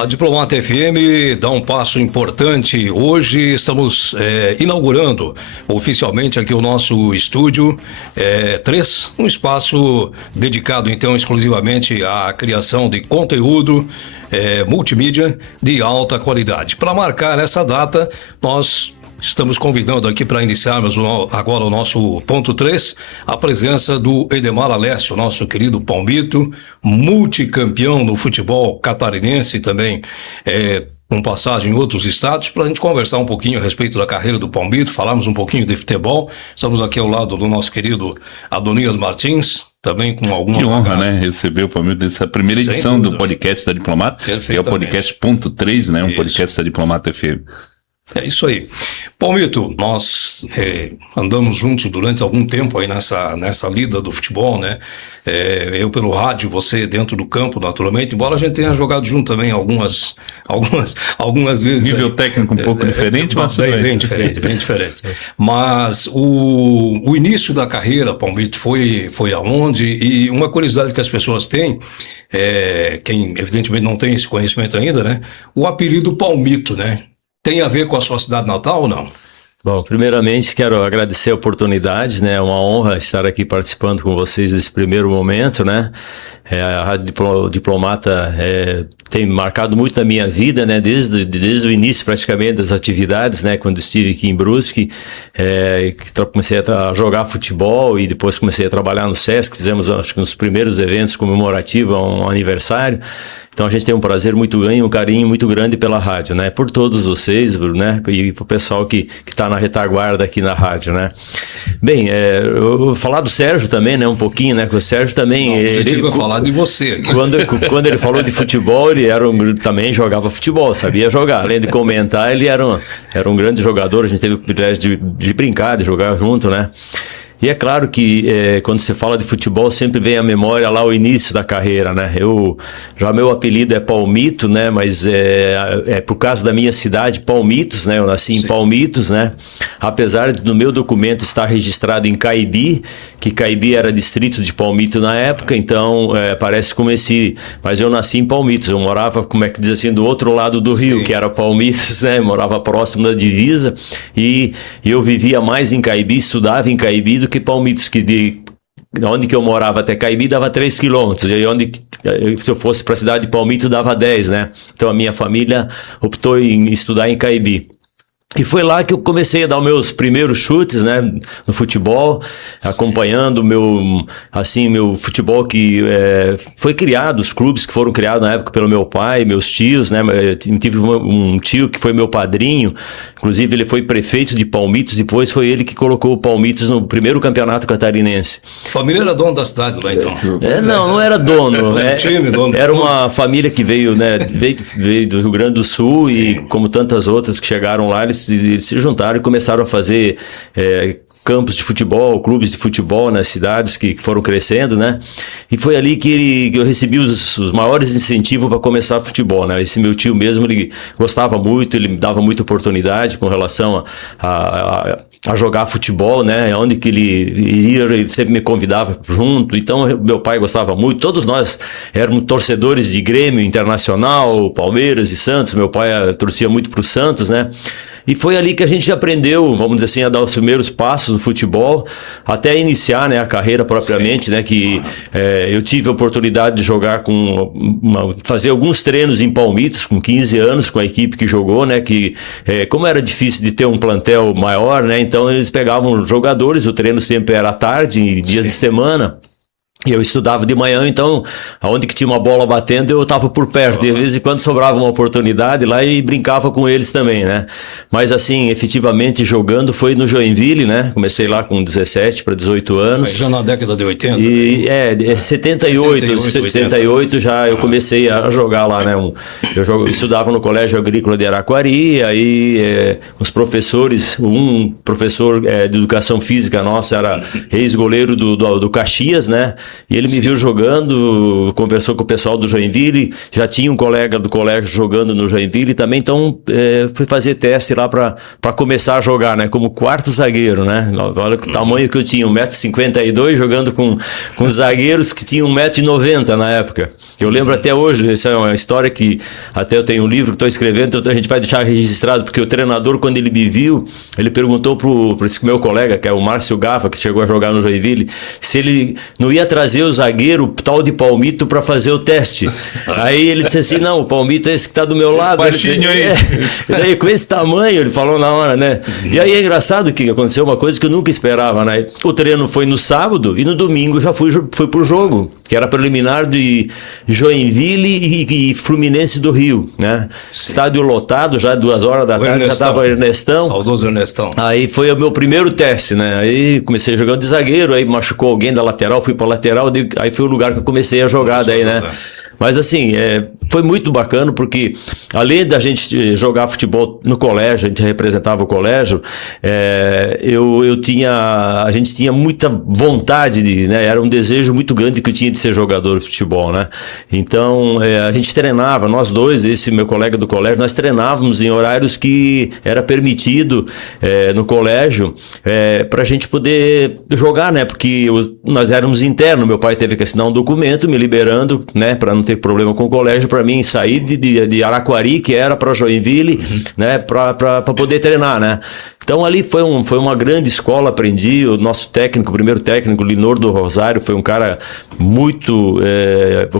A Diplomata FM dá um passo importante. Hoje estamos inaugurando oficialmente aqui o nosso estúdio 3, um espaço dedicado então exclusivamente à criação de conteúdo multimídia de alta qualidade. Para marcar essa data, nós estamos convidando aqui para iniciarmos agora o nosso ponto 3, a presença do Edemar Alessio, nosso querido Palmito, multicampeão no futebol catarinense também, com passagem em outros estados, para a gente conversar um pouquinho a respeito da carreira do Palmito, falarmos um pouquinho de futebol. Estamos aqui ao lado do nosso querido Adonias Martins, também com alguma... Que honra, né? Receber o Palmito nessa primeira edição do podcast da Diplomata, que é o podcast ponto 3, né? Um podcast da Diplomata FM. É isso aí. Palmito, nós andamos juntos durante algum tempo aí nessa lida do futebol, né? Eu pelo rádio, você dentro do campo, naturalmente, embora a gente tenha jogado junto também algumas vezes. Nível técnico um pouco diferente, mas bem diferente. Mas o início da carreira, Palmito, foi aonde? E uma curiosidade que as pessoas têm, quem evidentemente não tem esse conhecimento ainda, né? O apelido Palmito, né? Tem a ver com a sua cidade natal ou não? Bom, primeiramente quero agradecer a oportunidade, né? É uma honra estar aqui participando com vocês desse primeiro momento, né? A Rádio Diplomata tem marcado muito a minha vida, né? Desde o início praticamente das atividades, né? Quando estive aqui em Brusque, comecei a jogar futebol e depois comecei a trabalhar no Sesc, fizemos acho que uns primeiros eventos comemorativos a um aniversário. Então a gente tem um prazer muito grande, um carinho muito grande pela rádio, né? Por todos vocês, né? E pro pessoal que está na retaguarda aqui na rádio, né? Bem, eu vou falar do Sérgio também, né? Um pouquinho, né? Que o Sérgio também... O objetivo é falar de você. Quando ele falou de futebol, ele também jogava futebol, sabia jogar. Além de comentar, ele era um grande jogador, a gente teve o privilégio de brincar, de jogar junto, né? E é claro que quando você fala de futebol sempre vem à memória lá o início da carreira, né? Meu apelido é Palmito, né? Mas por causa da minha cidade, Palmitos, né? Eu nasci em Palmitos, né? Apesar do meu documento estar registrado em Caibi, que Caibi era distrito de Palmito na época, então parece como mas eu nasci em Palmitos, eu morava, como é que diz assim, do outro lado do rio, que era Palmitos, né? Morava próximo da divisa e eu vivia mais em Caibi, estudava em Caibi do que Palmitos, que onde que eu morava até Caibi dava 3 quilômetros, e se eu fosse para a cidade de Palmito dava 10, né? Então a minha família optou em estudar em Caibi. E foi lá que eu comecei a dar os meus primeiros chutes, né, no futebol, acompanhando o meu futebol que foi criado, os clubes que foram criados na época pelo meu pai, meus tios, né, eu tive um tio que foi meu padrinho, inclusive ele foi prefeito de Palmitos, depois foi ele que colocou o Palmitos no primeiro campeonato catarinense. A família era dona da cidade lá então? Não era dono, era uma família que veio do Rio Grande do Sul. Sim. E como tantas outras que chegaram lá, eles se juntaram e começaram a fazer campos de futebol, clubes de futebol nas cidades que foram crescendo, né? E foi ali que eu recebi os maiores incentivos para começar futebol, né? Esse meu tio mesmo, ele gostava muito, ele me dava muita oportunidade com relação a jogar futebol, né? Onde que ele iria, ele sempre me convidava junto. Então, meu pai gostava muito. Todos nós éramos torcedores de Grêmio, Internacional, Palmeiras e Santos. Meu pai torcia muito para o Santos, né? E foi ali que a gente aprendeu, vamos dizer assim, a dar os primeiros passos no futebol, até iniciar, né, a carreira propriamente, né, que eu tive a oportunidade de jogar fazer alguns treinos em Palmitos, com 15 anos, com a equipe que jogou, né, que como era difícil de ter um plantel maior, né, então eles pegavam jogadores, o treino sempre era à tarde, em dias de semana. E eu estudava de manhã, então, aonde que tinha uma bola batendo, eu estava por perto. De vez em quando sobrava uma oportunidade lá e brincava com eles também, né? Mas assim, efetivamente jogando foi no Joinville, né? Comecei lá com 17 para 18 anos. Já na década de 80? E 78 já eu comecei a jogar lá, né? Eu estudava no Colégio Agrícola de Araquari, aí os professores, um professor de educação física nosso era ex-goleiro do Caxias, né? E ele me viu jogando, conversou com o pessoal do Joinville, já tinha um colega do colégio jogando no Joinville também, então fui fazer teste lá para começar a jogar, né? Como quarto zagueiro, né? Olha o tamanho que eu tinha, 1,52 m, jogando com zagueiros que tinham 1,90 m na época. Eu lembro até hoje, essa é uma história que até eu tenho um livro que estou escrevendo, então a gente vai deixar registrado, porque o treinador, quando ele me viu, ele perguntou pro esse meu colega, que é o Márcio Gava, que chegou a jogar no Joinville, se ele não ia trazer o zagueiro tal de Palmito para fazer o teste. Aí ele disse assim, não, o Palmito é esse que tá do meu lado. Baixinho aí. E daí, com esse tamanho, ele falou na hora, né? E aí é engraçado que aconteceu uma coisa que eu nunca esperava, né? O treino foi no sábado e no domingo já fui pro jogo, que era preliminar de Joinville e Fluminense do Rio, né? Sim. Estádio lotado, já 2 horas da tarde, já tava Ernestão. Saudoso Ernestão. Aí foi o meu primeiro teste, né? Aí comecei jogando de zagueiro, aí machucou alguém da lateral, fui pra lateral, aí foi o lugar que eu comecei a jogar daí, né? Mas assim, foi muito bacana porque além da gente jogar futebol no colégio, a gente representava o colégio, a gente tinha muita vontade né? Era um desejo muito grande que eu tinha de ser jogador de futebol, né? Então a gente treinava, nós dois, esse meu colega do colégio, nós treinávamos em horários que era permitido no colégio para a gente poder jogar, né? Porque nós éramos internos, meu pai teve que assinar um documento me liberando, né? Para não ter problema com o colégio, para mim sair de Araquari, que era para Joinville, né, para poder treinar, né? Então ali foi uma grande escola, aprendi. O nosso técnico, o primeiro técnico, Linor do Rosário, foi um cara muito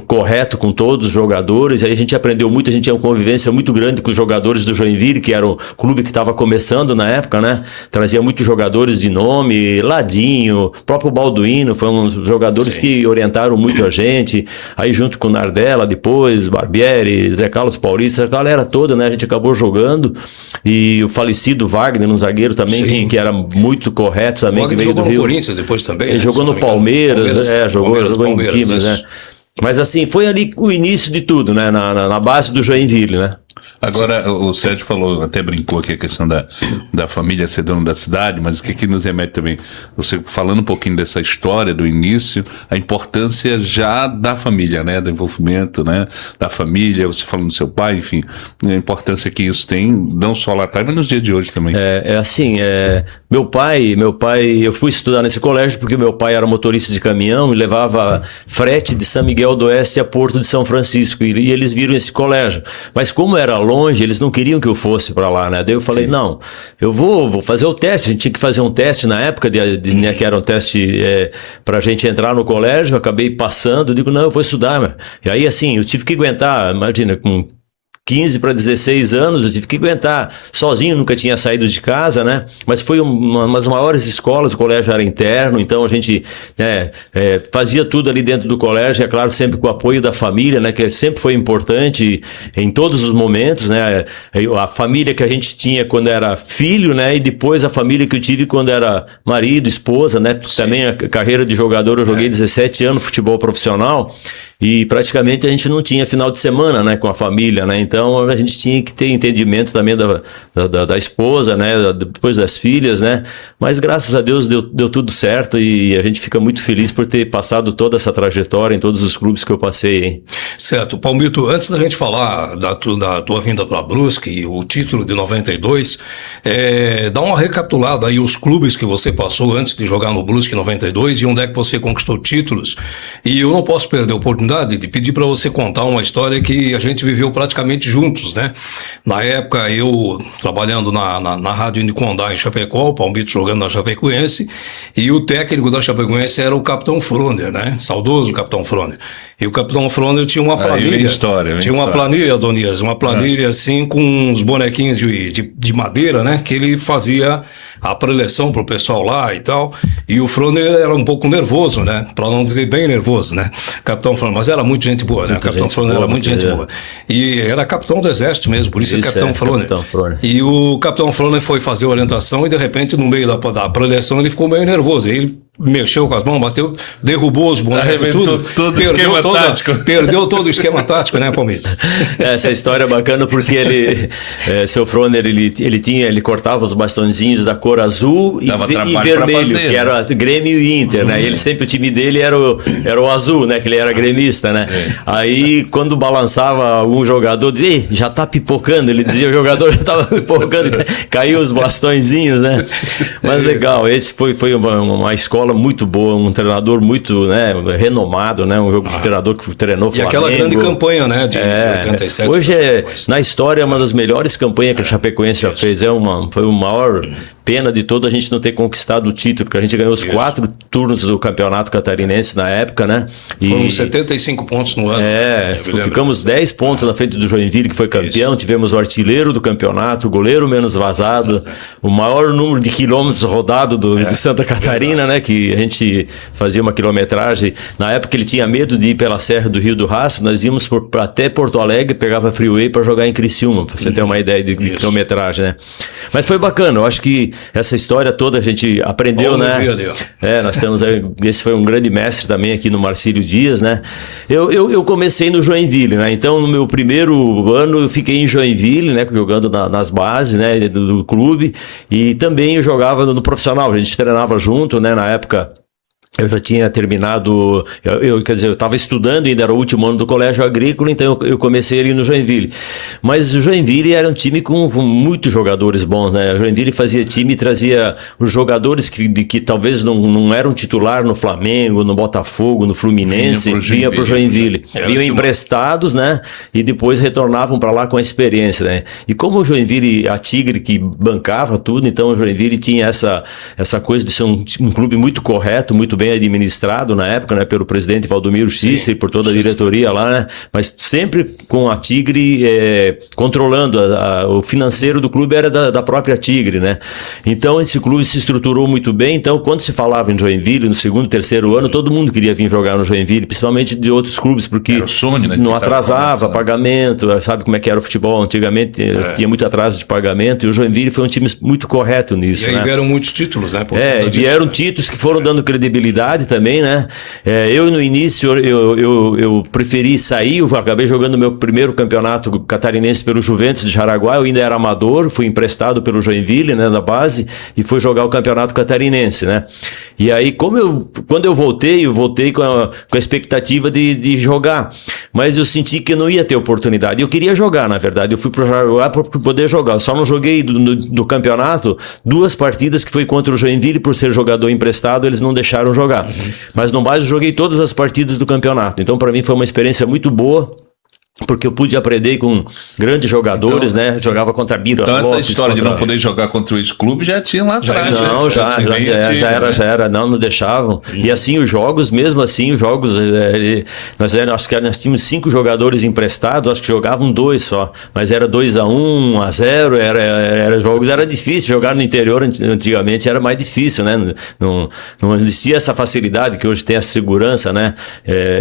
correto com todos os jogadores. Aí a gente aprendeu muito, a gente tinha uma convivência muito grande com os jogadores do Joinville, que era o clube que estava começando na época, né? Trazia muitos jogadores de nome, Ladinho, próprio Balduino, foram uns jogadores Sim. que orientaram muito a gente. Aí junto com o Nardella depois, Barbieri, Zé Carlos Paulista, a galera toda, né? A gente acabou jogando. E o falecido Wagner, um zagueiro também, que era muito correto também. Que veio do Rio. No Corinthians depois também. Ele jogou no Palmeiras, jogou em times, né? Mas assim, foi ali o início de tudo, né? Na base do Joinville, né? Agora, o Sérgio falou, até brincou aqui a questão da família ser dono da cidade, mas o que nos remete também? Você falando um pouquinho dessa história, do início, a importância já da família, né? Do envolvimento, né? Da família, você falando do seu pai, enfim, a importância que isso tem, não só lá atrás, mas nos dias de hoje também. Meu pai, eu fui estudar nesse colégio porque meu pai era motorista de caminhão e levava frete de São Miguel do Oeste a Porto de São Francisco, e eles viram esse colégio. Mas como era longe, eles não queriam que eu fosse para lá, né? Daí eu falei, não, eu vou fazer o teste. A gente tinha que fazer um teste na época, né, que era um teste para a gente entrar no colégio. Eu acabei passando, eu digo, não, eu vou estudar. E aí, assim, eu tive que aguentar, imagina, com 15 para 16 anos, eu tive que aguentar sozinho, nunca tinha saído de casa, né? Mas foi uma das maiores escolas, o colégio era interno, então a gente fazia tudo ali dentro do colégio, é claro, sempre com o apoio da família, né? Que sempre foi importante em todos os momentos, né? A família que a gente tinha quando era filho, né? E depois a família que eu tive quando era marido, esposa, né? Sim. Também a carreira de jogador, eu joguei 17 anos futebol profissional. E praticamente a gente não tinha final de semana, né, com a família, né? Então a gente tinha que ter entendimento também da esposa, né? Depois das filhas, né? Mas graças a Deus deu tudo certo e a gente fica muito feliz por ter passado toda essa trajetória em todos os clubes que eu passei, hein? Certo. Palmito, antes da gente falar da tua vinda para Brusque, o título de 92, dá uma recapitulada aí os clubes que você passou antes de jogar no Brusque em 92 e onde é que você conquistou títulos. E eu não posso perder a oportunidade de pedir para você contar uma história que a gente viveu praticamente juntos, né? Na época, eu trabalhando na Rádio Indicondá em Chapecó, o Palmito jogando na Chapecoense, e o técnico da Chapecoense era o Capitão Froner, né? Saudoso Capitão Froner. E o Capitão Froner tinha uma planilha. Uma planilha, Adonias, uma planilha assim com uns bonequinhos de madeira, né? Que ele fazia a preleção pro pessoal lá e tal. E o Froner era um pouco nervoso, né? Pra não dizer bem nervoso, né? Capitão Froner, mas era muito gente boa, né? O Capitão Froner era muito gente boa. E era capitão do exército mesmo, por isso é Capitão Froner. E o Capitão Froner foi fazer a orientação e de repente no meio da preleção ele ficou meio nervoso. Aí ele mexeu com as mãos, bateu, derrubou os bonecos, todo o esquema tático. Perdeu todo o esquema tático, né, Palmito? Essa história é bacana porque seu Froner, ele cortava os bastõezinhos da cor azul e vermelho, que era Grêmio e Inter, né? E ele sempre, o time dele era o azul, né? Que ele era gremista, né? Aí, quando balançava algum jogador, dizia, já tá pipocando, ele dizia, o jogador já tava pipocando, caiu os bastõezinhos, né? Mas legal, esse foi uma escola muito boa, um treinador muito, né, renomado, né, um treinador que treinou o Flamengo. E aquela grande campanha, né, de 87. Hoje na história, é uma das melhores campanhas que a Chapecoense já fez. Foi o maior pena de todo a gente não ter conquistado o título, porque a gente ganhou os 4 turnos do Campeonato Catarinense na época, né? Foram 75 pontos no ano. Ficamos 10 pontos na frente do Joinville, que foi campeão. Tivemos o artilheiro do campeonato, o goleiro menos vazado, o maior número de quilômetros rodado de Santa Catarina, né? Que a gente fazia uma quilometragem. Na época ele tinha medo de ir pela Serra do Rio do Rastro, nós íamos até Porto Alegre, pegava freeway para jogar em Criciúma, para você ter uma ideia de quilometragem, né? Mas foi bacana, eu acho que essa história toda a gente aprendeu, né? Nós temos, esse foi um grande mestre também aqui no Marcílio Dias, né? Eu comecei no Joinville, né? Então no meu primeiro ano eu fiquei em Joinville, né? Jogando nas bases, né? Do clube, e também eu jogava no profissional, a gente treinava junto, né? Na época eu já tinha terminado, quer dizer, eu estava estudando, ainda era o último ano do colégio agrícola, então eu comecei ali no Joinville. Mas o Joinville era um time com muitos jogadores bons, né? O Joinville fazia time e trazia os jogadores que talvez não eram titular no Flamengo, no Botafogo, no Fluminense, vinha para o Joinville. Vinham emprestados, né? E depois retornavam para lá com a experiência, né? E como o Joinville, a Tigre que bancava tudo, então o Joinville tinha essa coisa de ser um clube muito correto, muito bem administrado na época, né, pelo presidente Valdomiro Cícero e por toda a diretoria lá, né, mas sempre com a Tigre controlando o financeiro do clube era da própria Tigre, né? Então esse clube se estruturou muito bem. Então quando se falava em Joinville no segundo, terceiro ano, todo mundo queria vir jogar no Joinville, principalmente de outros clubes, porque era o sonho, né, não atrasava pagamento, sabe como é que era o futebol antigamente, tinha muito atraso de pagamento, e o Joinville foi um time muito correto nisso. E aí vieram muitos títulos, né? Vieram títulos que foram dando credibilidade também, né? Eu no início eu preferi sair, eu acabei jogando meu primeiro campeonato catarinense pelo Juventus de Jaraguá, eu ainda era amador, fui emprestado pelo Joinville, né, da base, e fui jogar o campeonato catarinense, né? E aí, quando eu voltei com a expectativa de jogar, mas eu senti que eu não ia ter oportunidade. Eu queria jogar, na verdade, eu fui pro Jaraguá para poder jogar, eu só não joguei do campeonato 2 partidas que foi contra o Joinville, por ser jogador emprestado, eles não deixaram jogar. Mas no base eu joguei todas as partidas do campeonato. Então para mim foi uma experiência muito boa, porque eu pude aprender com grandes jogadores, então, né? Jogava contra Bira. Então essa história de não poder jogar contra o ex-clube já tinha lá atrás. Não, já era, não deixavam. E assim, os jogos, mesmo assim, nós tínhamos 5 jogadores emprestados, acho que jogavam 2 só, mas era 2-1, 1-0, era difícil. Jogar no interior antigamente era mais difícil, né? Não existia essa facilidade que hoje tem, a segurança, né?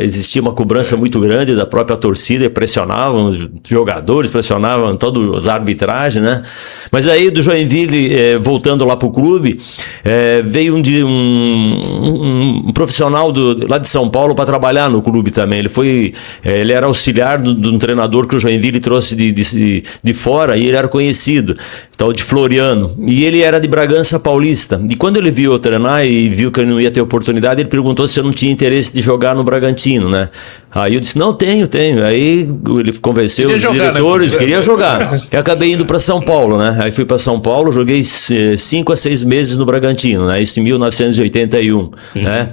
Existia uma cobrança muito grande da própria torcida, pressionavam os jogadores, pressionavam todas as arbitragens, né? Mas aí do Joinville, voltando lá pro clube, veio um profissional lá de São Paulo para trabalhar no clube também. Ele era auxiliar de um treinador que o Joinville trouxe de fora, e ele era conhecido, tal de Floriano, e ele era de Bragança Paulista. E quando ele viu eu treinar e viu que eu não ia ter oportunidade, ele perguntou se eu não tinha interesse de jogar no Bragantino, né? Aí eu disse, não, tenho. Aí ele convenceu os diretores, queria jogar. Eu acabei indo para São Paulo, né? Aí fui para São Paulo, joguei 5 a 6 meses no Bragantino, né? Isso em 1981, né?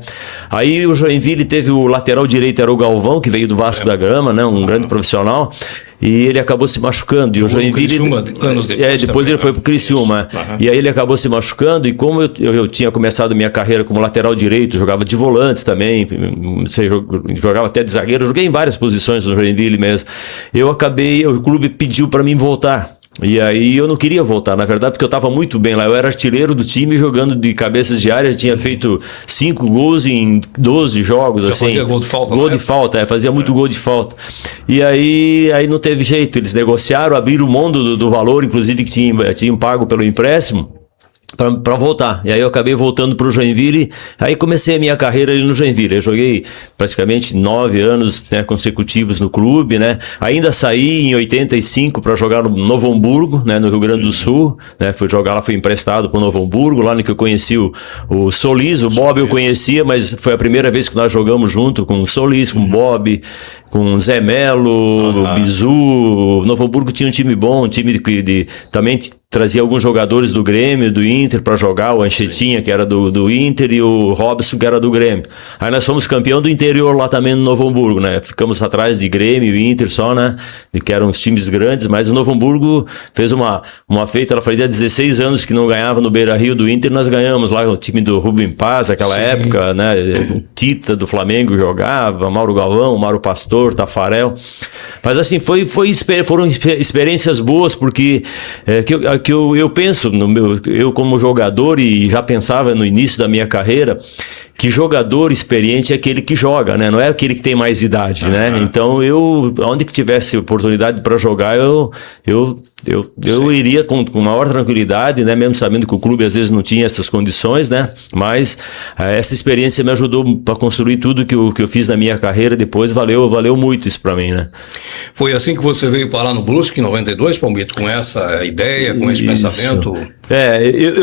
Aí o Joinville teve o lateral direito, era o Galvão, que veio do Vasco da Gama, né? Um grande profissional. E ele acabou se machucando. E o Joinville, anos depois ele foi pro Criciúma. E aí ele acabou se machucando. E como eu tinha começado minha carreira como lateral direito, jogava de volante também, jogava até de zagueiro, joguei em várias posições no Joinville mesmo. O clube pediu para mim voltar. E aí eu não queria voltar, na verdade, porque eu estava muito bem lá. Eu era artilheiro do time, jogando de cabeças de área, tinha feito 5 gols em 12 jogos. Já assim. Fazia gol de falta, gol de falta, fazia muito gol de falta. E aí não teve jeito, eles negociaram, abriram mão do valor, inclusive, que tinham pago pelo empréstimo. para voltar. E aí eu acabei voltando para o Joinville, aí comecei a minha carreira ali no Joinville. Eu joguei praticamente 9 anos, né, consecutivos no clube, né? Ainda saí em 85 para jogar no Novo Hamburgo, né, no Rio Grande do Sul, né? Fui jogar lá, fui emprestado para o Novo Hamburgo, lá no que eu conheci o Solis, o Bob eu conhecia, mas foi a primeira vez que nós jogamos junto com o Solis, com o Bob, com o Zé Melo, o Bizu. O Novo Hamburgo tinha um time bom, um time também trazia alguns jogadores do Grêmio, do Inter para jogar, o Anchetinha, que era do Inter, e o Robson, que era do Grêmio. Aí nós fomos campeão do interior lá também no Novo Hamburgo, né? Ficamos atrás de Grêmio e Inter só, né? Que eram os times grandes, mas o Novo Hamburgo fez uma feita, ela fazia 16 anos que não ganhava no Beira-Rio do Inter, nós ganhamos lá o time do Rubem Paz, aquela época, né? Tita do Flamengo jogava, Mauro Galvão, Mauro Pastor, Tafarel. Mas assim, foram experiências boas, porque eu penso, eu como jogador, e já pensava no início da minha carreira, que jogador experiente é aquele que joga, né? Não é aquele que tem mais idade, né? Então onde que tivesse oportunidade para jogar, eu iria com maior tranquilidade, né? Mesmo sabendo que o clube às vezes não tinha essas condições, né? Mas essa experiência me ajudou para construir tudo que eu fiz na minha carreira depois. Valeu muito isso para mim, né? Foi assim que você veio parar no Brusque em 92, Palmito, com essa ideia, com esse pensamento?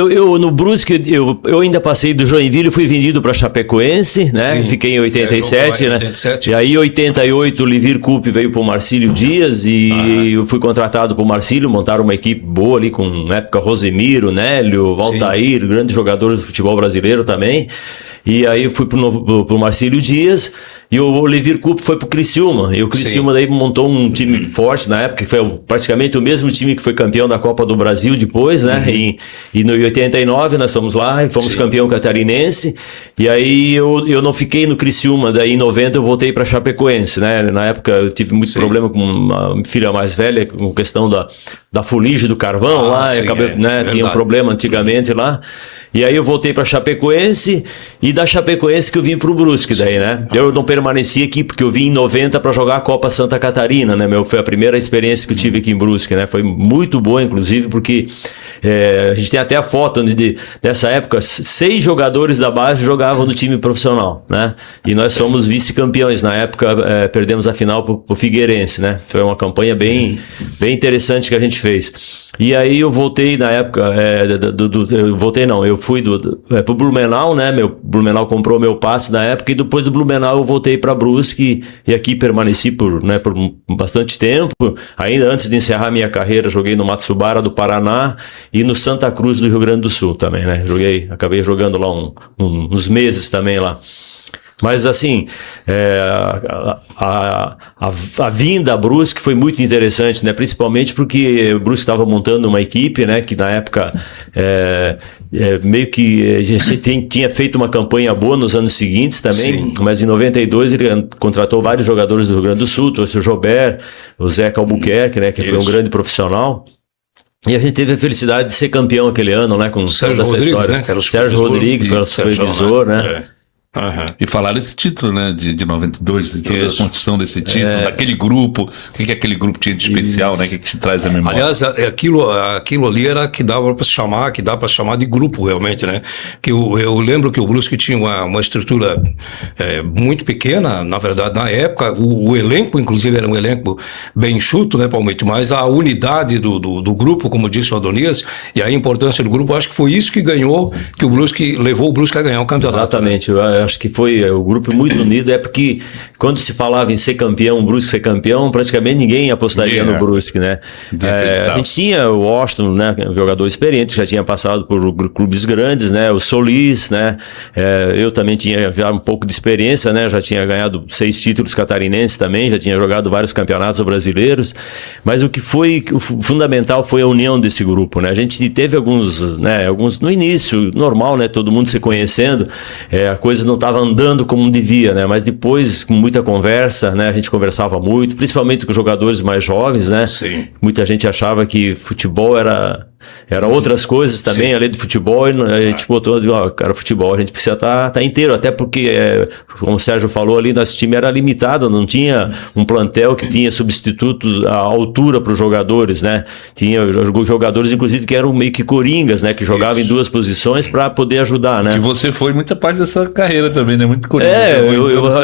Eu no Brusque, eu ainda passei do Joinville, fui vendido para Chapecoense, né? Sim. Fiquei em 87, né? 87. E aí em 88 o Livir Coupe veio para o Marcílio Dias e eu fui contratado para o Marcílio, montaram uma equipe boa ali com, na época, Rosemiro, Nélio, Valtair, grandes jogadores do futebol brasileiro também. E aí eu fui pro Marcílio Dias e o Livir Coupe foi pro Criciúma. E o Criciúma daí montou um time forte na época, que foi praticamente o mesmo time que foi campeão da Copa do Brasil depois, né? E no 89 nós fomos lá e fomos campeão catarinense. E aí eu não fiquei no Criciúma, daí em 90 eu voltei pra Chapecoense, né? Na época eu tive muito problema com uma filha mais velha, com questão da fuligem do carvão lá. Acabei, né? Tinha um problema antigamente lá. E aí eu voltei para Chapecoense, e da Chapecoense que eu vim pro Brusque daí, né? Eu não permaneci aqui porque eu vim em 90 para jogar a Copa Santa Catarina, né? Foi a primeira experiência que eu tive aqui em Brusque, né? Foi muito boa, inclusive, porque a gente tem até a foto dessa época, 6 jogadores da base jogavam no time profissional, né? E nós fomos vice-campeões. Na época, perdemos a final pro Figueirense, né? Foi uma campanha bem interessante que a gente fez. E aí eu voltei na época, eu fui pro Blumenau, né? Blumenau comprou meu passe na época, e depois do Blumenau eu voltei para Brusque e aqui permaneci por bastante tempo. Ainda antes de encerrar minha carreira, joguei no Matsubara do Paraná e no Santa Cruz do Rio Grande do Sul também, né? Acabei jogando lá uns meses também lá. Mas assim, a vinda a Brusque foi muito interessante, né? Principalmente porque o Brusque estava montando uma equipe, né? Que na época meio que a gente tinha feito uma campanha boa nos anos seguintes também. Sim. Mas em 92 ele contratou vários jogadores do Rio Grande do Sul, trouxe o Jobert, o Zeca Albuquerque, né? Que foi um grande profissional. E a gente teve a felicidade de ser campeão aquele ano, né? Com Sérgio toda essa Rodrigues, história. né? Que era o Sérgio Rodrigues, foi o supervisor, né? E falar desse título, né, de 92, de toda a construção desse título, daquele grupo, o que aquele grupo tinha de especial, né, que te traz a memória? Aliás, aquilo ali era que dava para chamar, que dá para chamar de grupo realmente, né? Que eu lembro que o Brusque tinha uma estrutura muito pequena, na verdade, na época, o elenco, inclusive, era um elenco bem enxuto, né, Palmito? Mas a unidade do grupo, como disse o Adonias, e a importância do grupo, acho que foi isso que levou o Brusque a ganhar o campeonato. Exatamente, né? Acho que foi o grupo muito unido, porque quando se falava em ser campeão, o Brusque ser campeão, praticamente ninguém apostaria no Brusque, né? A gente tinha o Washington, né, um jogador experiente, já tinha passado por clubes grandes, né? O Solis, né? Eu também tinha já um pouco de experiência, né? Já tinha ganhado 6 títulos catarinenses também, já tinha jogado vários campeonatos brasileiros, mas o fundamental foi a união desse grupo, né? A gente teve alguns no início, normal, né? Todo mundo se conhecendo, a coisa não estava andando como devia, né? Mas depois, com muita conversa, né? A gente conversava muito, principalmente com os jogadores mais jovens, né? Sim. Muita gente achava que futebol era outras coisas também, Sim. além do futebol, e a gente botou, cara, futebol a gente precisa tá inteiro, até porque, como o Sérgio falou ali, nosso time era limitado, não tinha um plantel que tinha substitutos à altura para os jogadores, né? Tinha jogadores, inclusive, que eram meio que coringas, né? Que jogavam em duas posições para poder ajudar, né? Que você foi muita parte da sua carreira também, né? Muito coringa.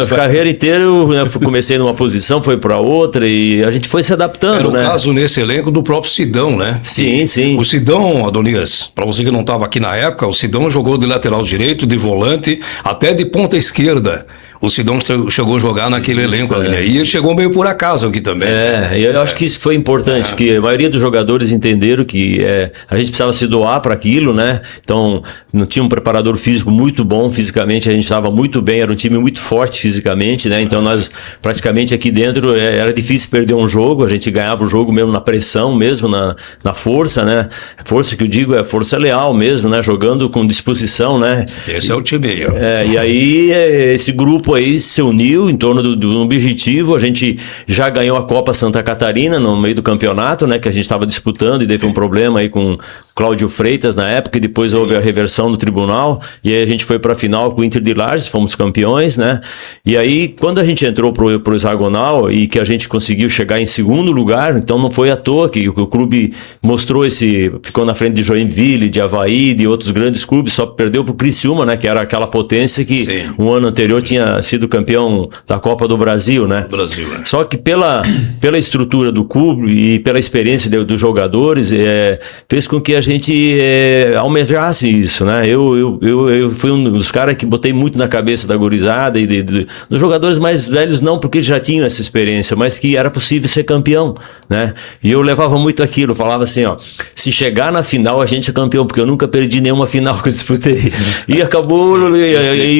A carreira inteira eu comecei numa posição, foi para outra e a gente foi se adaptando, Era né? o caso nesse elenco do próprio Sidão, né? Sim, sim. O Sidão, Adonias, para você que não estava aqui na época, o Sidão jogou de lateral direito, de volante, até de ponta esquerda. O Sidão chegou a jogar naquele elenco ali, né? E ele chegou meio por acaso aqui também. Eu acho que isso foi importante, que a maioria dos jogadores entenderam que a gente precisava se doar para aquilo, né? Então, não tinha um preparador físico muito bom fisicamente, a gente estava muito bem, era um time muito forte fisicamente, né? Então, nós praticamente aqui dentro era difícil perder um jogo, a gente ganhava o jogo mesmo na pressão, mesmo na força, né? Força que eu digo é força leal mesmo, né? Jogando com disposição, né? Esse é o time aí, ó. E aí, esse grupo aí se uniu em torno de um objetivo. A gente já ganhou a Copa Santa Catarina no meio do campeonato, né, que a gente estava disputando e teve um problema aí com Cláudio Freitas na época, e depois houve a reversão no tribunal, e aí a gente foi para a final com o Inter de Lages, fomos campeões, né? E aí, quando a gente entrou pro hexagonal e que a gente conseguiu chegar em segundo lugar, então não foi à toa que o clube mostrou ficou na frente de Joinville, de Avaí, de outros grandes clubes, só perdeu pro Criciúma, né, que era aquela potência que um ano anterior tinha sido campeão da Copa do Brasil, né? Só que pela estrutura do clube e pela experiência dos jogadores, fez com que a gente almejasse isso, né? Eu fui um dos caras que botei muito na cabeça da gurizada e dos jogadores mais velhos, não porque já tinham essa experiência, mas que era possível ser campeão, né? E eu levava muito aquilo, falava assim, ó, se chegar na final a gente é campeão, porque eu nunca perdi nenhuma final que eu disputei. E acabou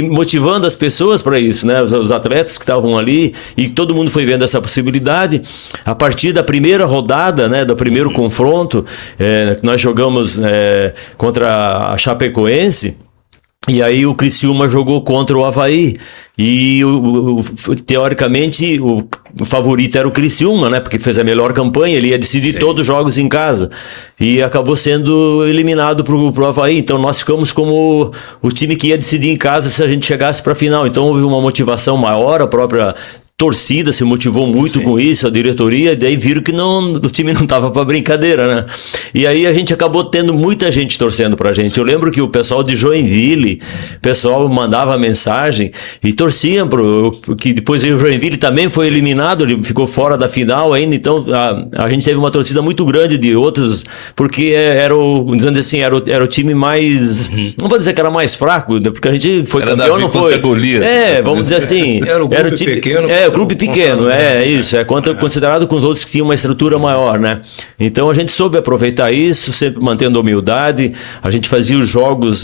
motivando as pessoas para isso, né? Os atletas que estavam ali, e todo mundo foi vendo essa possibilidade. A partir da primeira rodada, né, do primeiro confronto, nós jogamos contra a Chapecoense, e aí o Criciúma jogou contra o Avaí. E teoricamente o favorito era o Criciúma, né? Porque fez a melhor campanha, ele ia decidir todos os jogos em casa. E acabou sendo eliminado pro Avaí. Então nós ficamos como o time que ia decidir em casa se a gente chegasse para a final. Então houve uma motivação maior, a própria torcida se motivou muito com isso, a diretoria, e daí viram que o time não estava para brincadeira, né? E aí a gente acabou tendo muita gente torcendo pra gente. Eu lembro que o pessoal de Joinville, o pessoal mandava mensagem e torcia que depois o Joinville também foi eliminado, ele ficou fora da final ainda, então a gente teve uma torcida muito grande de outros, porque dizendo assim, era o time mais, não vou dizer que era mais fraco, porque a gente foi era campeão, não foi? Golias, vamos dizer assim, era o grupo pequeno. O clube pequeno, considerado com os outros que tinham uma estrutura maior, né? Então a gente soube aproveitar isso, sempre mantendo a humildade. A gente fazia os jogos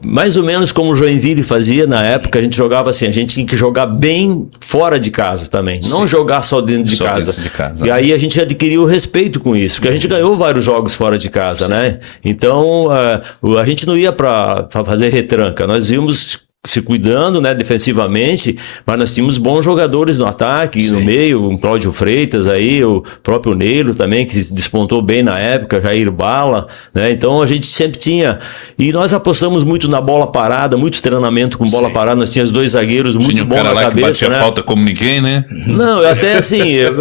mais ou menos como o Joinville fazia na época. A gente jogava assim, a gente tinha que jogar bem fora de casa também, não jogar só dentro de casa. E aí a gente adquiriu o respeito com isso, porque a gente ganhou vários jogos fora de casa, né? Então a gente não ia para fazer retranca, nós íamos se cuidando, né, defensivamente, mas nós tínhamos bons jogadores no ataque, no meio, o Cláudio Freitas aí, o próprio Neilo também, que se despontou bem na época, Jair Bala, né, então a gente sempre tinha, e nós apostamos muito na bola parada, muito treinamento com bola parada, nós tínhamos dois zagueiros muito bons na cabeça, que batia falta como ninguém, né? Não, eu até assim, eu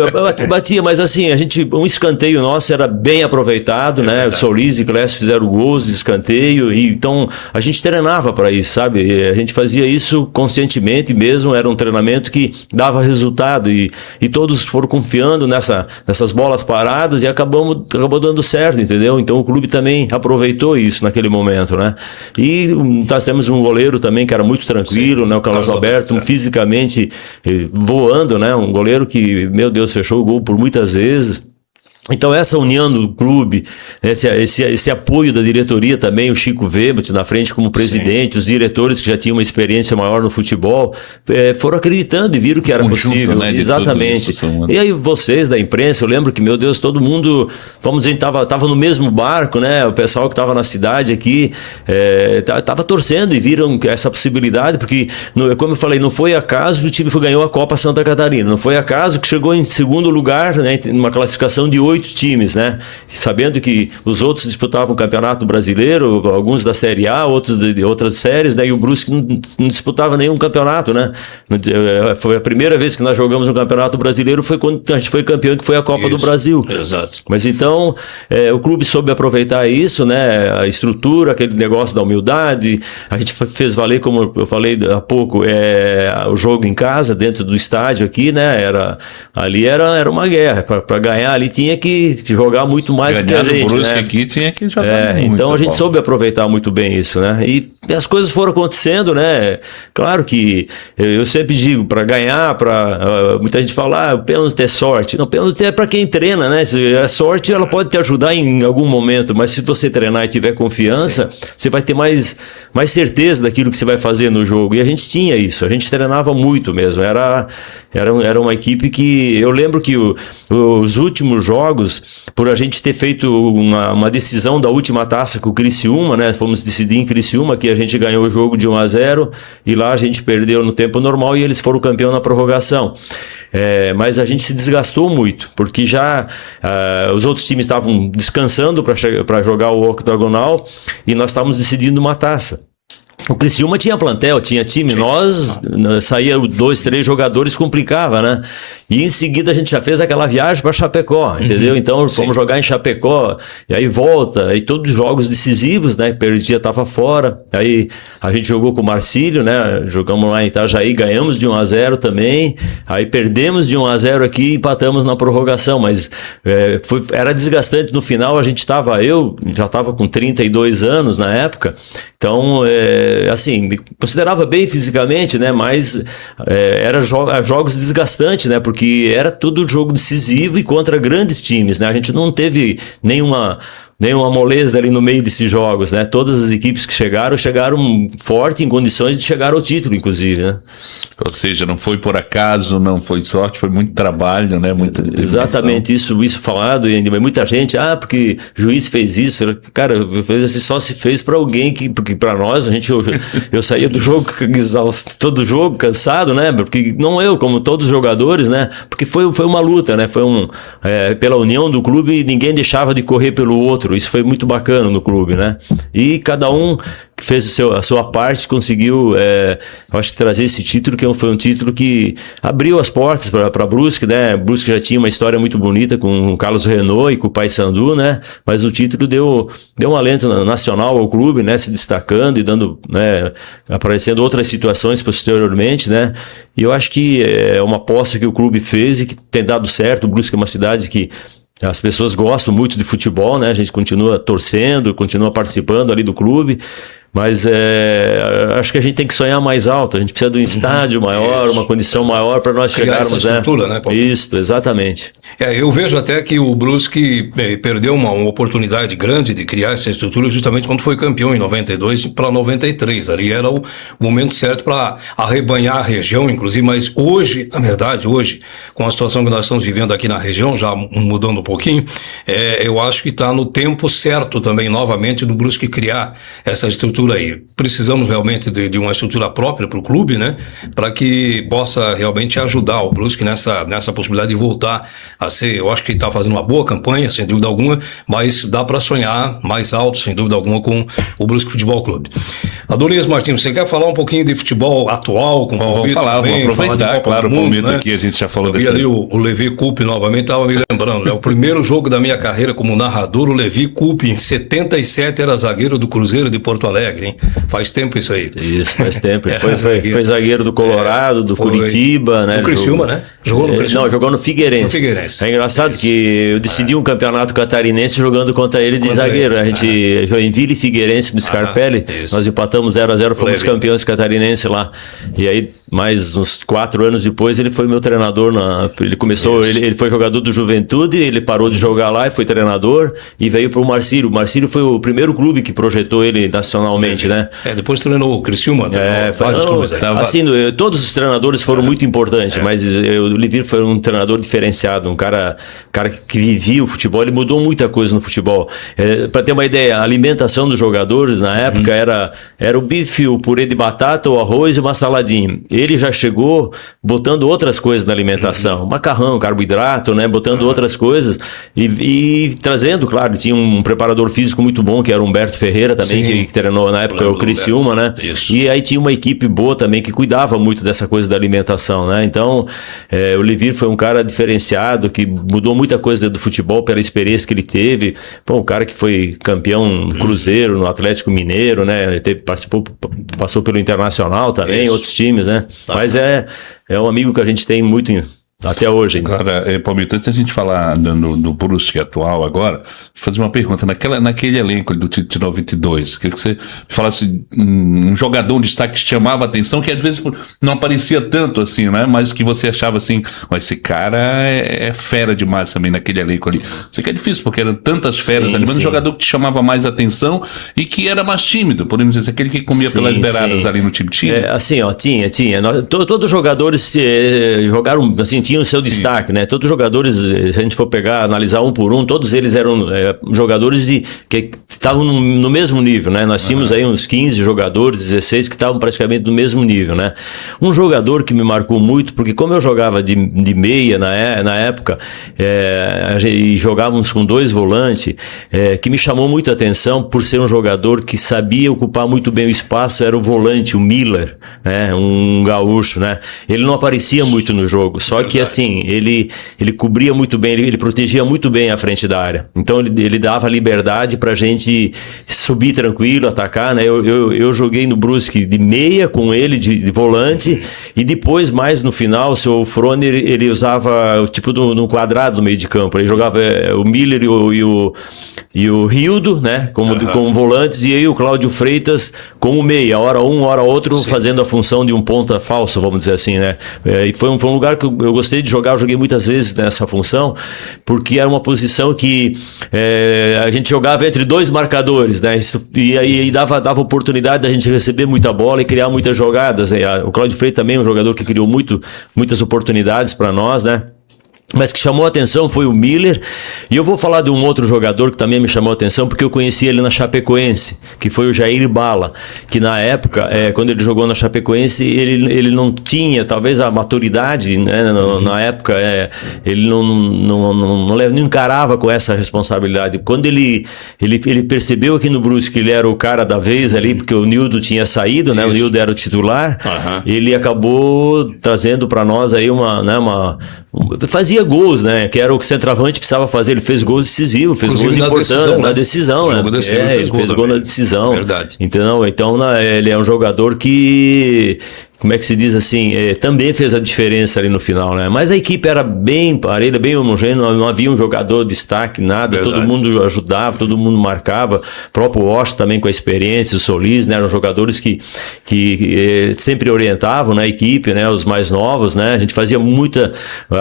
batia, mas assim, um escanteio nosso era bem aproveitado, né, o Solis e Clécio fizeram gols de escanteio, e então a gente treinava para isso, sabe, a gente fazia isso conscientemente mesmo, era um treinamento que dava resultado e todos foram confiando nessas bolas paradas e acabou dando certo, entendeu? Então o clube também aproveitou isso naquele momento, né? E nós temos um goleiro também que era muito tranquilo, né? O Carlos Alberto, fisicamente voando, né? Um goleiro que, meu Deus, fechou o gol por muitas vezes. Então essa união do clube, esse apoio da diretoria também, o Chico Weber na frente como presidente, Sim. Os diretores que já tinham uma experiência maior no futebol, foram acreditando e viram que era possível. Né, exatamente. E aí vocês da imprensa, eu lembro que, meu Deus, todo mundo, vamos dizer, estava no mesmo barco, né? O pessoal que estava na cidade aqui estava torcendo e viram essa possibilidade, porque, como eu falei, não foi acaso que o time ganhou a Copa Santa Catarina, não foi acaso que chegou em segundo lugar, né, numa classificação de 8 times, né? Sabendo que os outros disputavam o Campeonato Brasileiro, alguns da Série A, outros de outras séries, né? E o Brusque não disputava nenhum campeonato, né? Foi a primeira vez que nós jogamos um Campeonato Brasileiro, foi quando a gente foi campeão, que foi a Copa do Brasil. Exato. Mas então, o clube soube aproveitar isso, né? A estrutura, aquele negócio da humildade, a gente fez valer, como eu falei há pouco, o jogo em casa, dentro do estádio aqui, né? Ali era uma guerra, para ganhar ali tinha que jogar muito mais do que a gente, Brusque, né? Aqui tinha que jogar muito. Então a gente soube aproveitar muito bem isso, né? E as coisas foram acontecendo, né? Claro que eu sempre digo, para ganhar, muita gente fala, o pênalti é sorte. Não, o pênalti é para quem treina, né? A sorte, ela pode te ajudar em algum momento, mas se você treinar e tiver confiança, Sim. Você vai ter mais certeza daquilo que você vai fazer no jogo. E a gente tinha isso, a gente treinava muito mesmo. Era uma equipe que... Eu lembro que os últimos jogos, por a gente ter feito uma decisão da última taça com o Criciúma, né? Fomos decidir em Criciúma, que a gente ganhou o jogo de 1-0 e lá a gente perdeu no tempo normal e eles foram campeão na prorrogação. Mas a gente se desgastou muito, porque já os outros times estavam descansando para jogar o octogonal e nós estávamos decidindo uma taça. O Criciúma tinha plantel, tinha time, nós saía 2, 3 jogadores, complicava, né? E em seguida a gente já fez aquela viagem para Chapecó, entendeu? Então fomos jogar em Chapecó, e aí volta, e todos os jogos decisivos, né? Perdia, estava fora, aí a gente jogou com o Marcílio, né? Jogamos lá em Itajaí, ganhamos de 1-0 também, aí perdemos de 1-0 aqui e empatamos na prorrogação, mas era desgastante no final, eu já estava com 32 anos na época, então, assim, me considerava bem fisicamente, né? Mas era jogos desgastantes, né? Porque era tudo jogo decisivo e contra grandes times, né? A gente não teve nenhuma moleza ali no meio desses jogos, né? Todas as equipes que chegaram forte, em condições de chegar ao título, inclusive, né? Ou seja, não foi por acaso, não foi sorte, foi muito trabalho, né? Muita Exatamente, isso falado, e muita gente, porque o juiz fez isso. Cara, só se fez para alguém, porque para nós, eu saía do jogo exausto, todo jogo, cansado, né? Porque não eu, como todos os jogadores, né? Porque foi uma luta, né? Foi pela união do clube, ninguém deixava de correr pelo outro. Isso foi muito bacana no clube, né? E cada um que fez a sua parte, conseguiu, eu acho que trazer esse título, que foi um título que abriu as portas para Brusque, né? Brusque já tinha uma história muito bonita com o Carlos Renault e com o Paysandu, né? Mas o título deu um alento nacional ao clube, né? Se destacando e dando, né? Aparecendo outras situações posteriormente, né? E eu acho que é uma aposta que o clube fez e que tem dado certo. O Brusque é uma cidade que as pessoas gostam muito de futebol, né? A gente continua torcendo, continua participando ali do clube, mas acho que a gente tem que sonhar mais alto. A gente precisa de um estádio maior, uma condição maior para nós chegarmos. Essa estrutura, né, Paulo? Isso, exatamente. Eu vejo até que o Brusque perdeu uma oportunidade grande de criar essa estrutura justamente quando foi campeão em 92 para 93. Ali era o momento certo para arrebanhar a região, inclusive. Mas hoje, na verdade, com a situação que nós estamos vivendo aqui na região, já mudando um pouquinho, eu acho que está no tempo certo também, novamente, do Brusque criar essa estrutura aí. Precisamos realmente de uma estrutura própria para o clube, né? Para que possa realmente ajudar o Brusque nessa possibilidade de voltar a ser. Eu acho que ele está fazendo uma boa campanha, sem dúvida alguma, mas dá para sonhar mais alto, sem dúvida alguma, com o Brusque Futebol Clube. Adonias Martins, você quer falar um pouquinho de futebol atual? Vamos aproveitar, claro, o Palmito, né? Aqui a gente já falou dessa. E ali o Levi Coupe novamente estava me lembrando, né? O primeiro jogo da minha carreira como narrador, o Levi Coupe, em 77, era zagueiro do Cruzeiro de Porto Alegre. Alegre, hein? Faz tempo isso aí. Isso, faz tempo. Foi zagueiro do Colorado, do Curitiba, né? Do Criciúma, né? Jogou no Criciúma? Não, jogou no Figueirense. É engraçado que eu decidi um campeonato catarinense jogando contra ele de zagueiro. A gente, Joinville e Figueirense no Scarpelli, nós empatamos 0-0, fomos campeões catarinenses lá. E aí, mais uns 4 anos depois, ele foi meu treinador. Ele começou, ele foi jogador do Juventude, ele parou de jogar lá e foi treinador e veio para o Marcílio. O Marcílio foi o primeiro clube que projetou ele nacionalmente, né? Depois treinou o Criciúma, vários clubes aí. Assim, todos os treinadores foram muito importantes, mas o Livir foi um treinador diferenciado, um cara que vivia o futebol, ele mudou muita coisa no futebol. Para ter uma ideia, a alimentação dos jogadores na época era o bife, o purê de batata, o arroz e uma saladinha. Ele já chegou botando outras coisas na alimentação, macarrão, carboidrato, né? Botando outras coisas e trazendo, claro, tinha um preparador físico muito bom, que era o Humberto Ferreira também, que treinou na época o Criciúma, né? Isso. E aí tinha uma equipe boa também que cuidava muito dessa coisa da alimentação, né? Então, o Livir foi um cara diferenciado, que mudou muita coisa do futebol pela experiência que ele teve. Um cara que foi campeão no Cruzeiro, no Atlético Mineiro, né? Passou pelo Internacional também, outros times, né? Mas é um amigo que a gente tem muito até hoje. Agora, Palmito, antes da gente falar do Brusque atual agora, fazer uma pergunta. Naquele elenco do título de 92, queria que você falasse um jogador, um destaque que chamava a atenção, que às vezes não aparecia tanto assim, né? Mas que você achava assim, esse cara é fera demais também naquele elenco ali. Sei que é difícil, porque eram tantas feras ali, mas um jogador que te chamava mais atenção e que era mais tímido, podemos dizer, aquele que comia pelas beiradas ali no time. Tinha? Tinha. Todos os jogadores jogaram, assim, tinham o seu destaque, né? Todos os jogadores, se a gente for analisar um por um, todos eles eram jogadores que estavam no mesmo nível, né? Nós tínhamos aí uns 15 jogadores, 16 que estavam praticamente no mesmo nível, né? Um jogador que me marcou muito, porque como eu jogava de meia na época, e jogávamos com 2 volantes, que me chamou muita atenção por ser um jogador que sabia ocupar muito bem o espaço, era o volante, o Miller, né? Um gaúcho, né? Ele não aparecia muito no jogo, só que assim, ele cobria muito bem, ele protegia muito bem a frente da área. Então ele dava liberdade pra gente subir tranquilo, atacar, né? Eu joguei no Brusque de meia com ele, de volante, e depois, mais no final, o seu Frone, ele usava o tipo no quadrado no meio de campo. Ele jogava o Miller e o Rildo, né? Como volantes, e aí o Cláudio Freitas como meia, hora um, hora outro, fazendo a função de um ponta falso, vamos dizer assim, né? E foi um lugar que eu gostei de jogar, eu joguei muitas vezes nessa função, porque era uma posição que a gente jogava entre 2 marcadores, né? E aí dava oportunidade da gente receber muita bola e criar muitas jogadas, né? O Cláudio Freitas também é um jogador que criou muitas oportunidades para nós, né? Mas que chamou a atenção foi o Miller. E eu vou falar de um outro jogador que também me chamou a atenção, porque eu conheci ele na Chapecoense, que foi o Jair Bala, que na época, quando ele jogou na Chapecoense, ele não tinha talvez a maturidade, né? Na época, ele não encarava com essa responsabilidade. Quando ele percebeu aqui no Brusque que ele era o cara da vez ali, porque o Nildo tinha saído, né? O Nildo era o titular, ele acabou trazendo para nós aí fazia gols, né? Que era o que o centroavante precisava fazer. Ele fez gols decisivos, fez gols importantes na decisão, né? Ele fez gol na decisão. Verdade. Então, ele é um jogador que, como é que se diz assim, também fez a diferença ali no final, né? Mas a equipe era bem parelha, bem homogênea, não havia um jogador de destaque, nada. Verdade. Todo mundo ajudava, todo mundo marcava. O próprio Osh também com a experiência, o Solis, né? Eram jogadores que sempre orientavam, né, a equipe, né? Os mais novos, né? A gente fazia